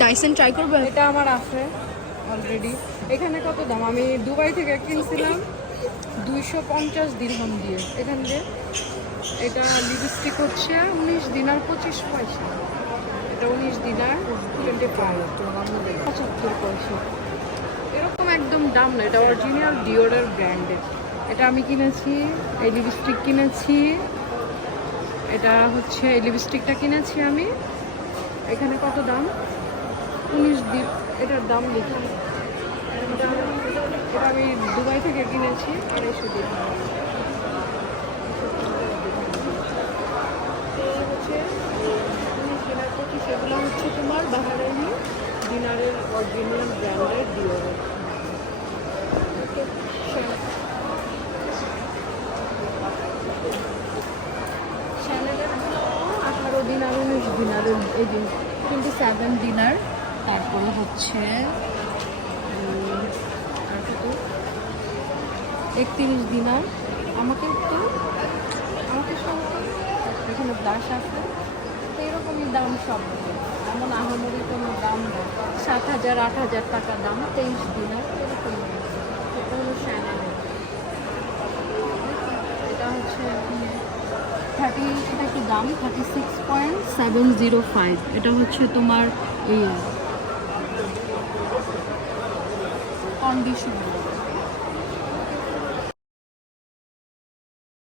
Dyson try করবে? এটা আমার আছে অলরেডি। এখানে কত দাম? আমি দুবাই থেকে কিনছিলাম 250 দিরহাম দিয়ে। এখান দিয়ে এটা লিপস্টিক হচ্ছে 19 দিনার 25 পয়সা। এটা 19 দিনার 75 পয়সা। এরকম একদম দাম না, এটা অরিজিনাল ডিওরের ব্র্যান্ডের। এটা আমি কিনেছি, এই লিপস্টিক কিনেছি। এটা হচ্ছে এই লিপস্টিকটা কিনেছি আমি। এখানে কত দাম? 19 দিন। এটার দাম লিখা, এটা আমি দুবাই থেকে কিনেছি 250 দিন। এই হচ্ছে 19 দিনার 25। এগুলো হচ্ছে তোমার বাহারাইনি দিনারের অরিজিনাল ব্র্যান্ডের ডিওরের। শ্যানেলেরগুলো 18 দিনার 19 দিনারের, এই দিন 27 দিনার। তারপরে হচ্ছে আর কত 31 দিনার। আমাকে সব এখানে ব্লাশ আছে, তো এরকমই দাম সব। এমন আহামরি কোনো দাম নেই। 7,000 8,000 টাকা দাম, 23 দিনার এরকম। এটা হলো শ্যানেলের। এটা হচ্ছে 30, এটা একটু দাম 36.705। এটা হচ্ছে তোমার এই কন্ডিশনার।